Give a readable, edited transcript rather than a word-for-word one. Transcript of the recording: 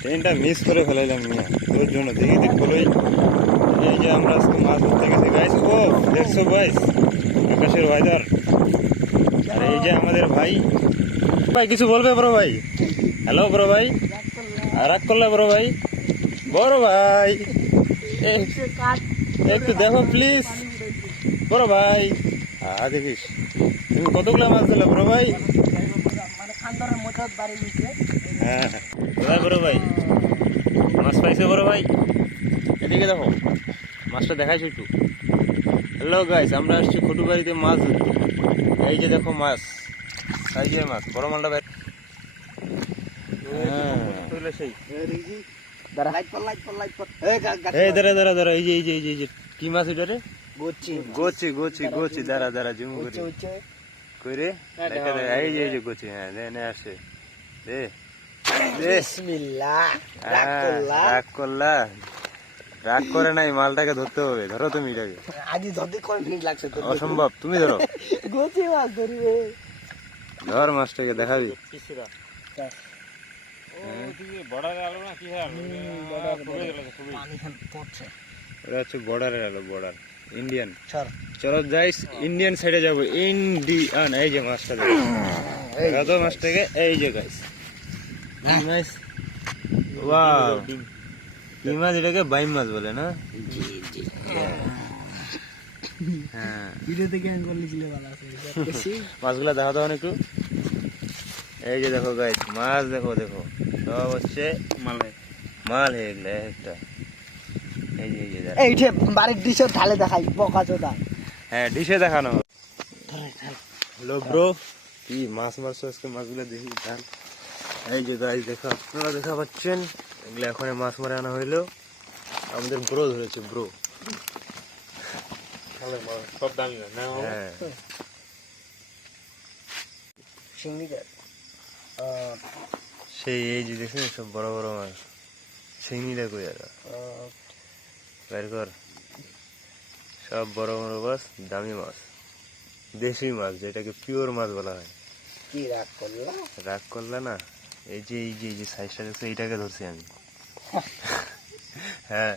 ট্রেনটা মিস করে ফেলাইলাম মিয়া তোর জন্য দেখি বলোই। এই যে আমরা আজকে মাছ ধরতে গেছি গাইস। ও দেখছো গাইস আকাশের ওয়েদার। আর এই যে আমাদের ভাই। ভাই কিছু বলবে বড় ভাই? হ্যালো বড় ভাই। আর রাগ করলে বড় ভাই? বড় ভাই একটু দেখো প্লিজ বড় ভাই। দেখিস তুমি কতগুলো মাছ ধরলে বড় ভাই? হ্যাঁ বড় ভাই মাছ পাইছে বড় ভাই? এদিকে দেখো মাছটা দেখাইছো একটু। হ্যালো গাইস, আমরা আসছি খটুবাড়িতে মাছ ধরতে। এই যে দেখো মাছ, সাইজের মাছ, বড় মালটা ভাই। এই দাঁড়া দাঁড়া দাঁড়া, এই যে এই যে এই যে এই যে কি মাছ এটা রে? গোচি গোচি গোচি গোচি। দাঁড়া দাঁড়া জুম করি করে দেখা দে। এই যে এই যে গোচি। হ্যাঁ নে আসে দে দে। বিসমিল্লাহ। রাগ করলা? রাগ করে নাই, মালটাকে ধরতে হবে। ধরো তুমি এটাকে। আজ ধরতে কয় মিনিট লাগছে? অসম্ভব, তুমি ধরো। গোচি মাছ ধরবে। ধর মাছটাকে দেখাবি। ওটা হচ্ছে বর্ডারের আলো, বর্ডার ইন্ডিয়ান। চলো যাইস ইন্ডিয়ান সাইডে যাবো। ইন্ডিয়ান। এই যে মাছটা দেখো, দেখা তো মাছটাকে। এই যে গাইস মাছ। ওয়াও, কি মাছ এটাকে? বাইম মাছ বলে না? হ্যাঁ মাছগুলা দেখা দাও একটু। এই যে দেখো গাইস মাছ, দেখো দেখো সব হচ্ছে মাল হয়ে গেলে একটা। এই যে এই যে এইটা বাড়ির ডিশে ঢালে দেখাই বকা চোদা। হ্যাঁ ডিশে দেখানো। হ্যালো ব্রো, কি মাছ মারছো আজকে? মাছগুলো দেখি ঢাল। এই যে গাইস দেখো, আপনারা দেখা পাচ্ছেন এগুলো এখন মাছ মারে আনা হইলো। আমাদের ব্রো ধরেছে, ব্রো। সব দামি না? হ্যাঁ সেই এই যে দেখছেন সব বড় বড় মাছ। শিঙিটা কই আর বের কর। সব বড় বড় মাছ, দামি মাছ, দেশি মাছ, যেটাকে পিওর মাছ বলা হয়। কি রাগ করলা? রাগ করলে না? এই যে এই যে এই যে সাইজটা দেখছো, এইটাকে ধরছি আমি। হ্যাঁ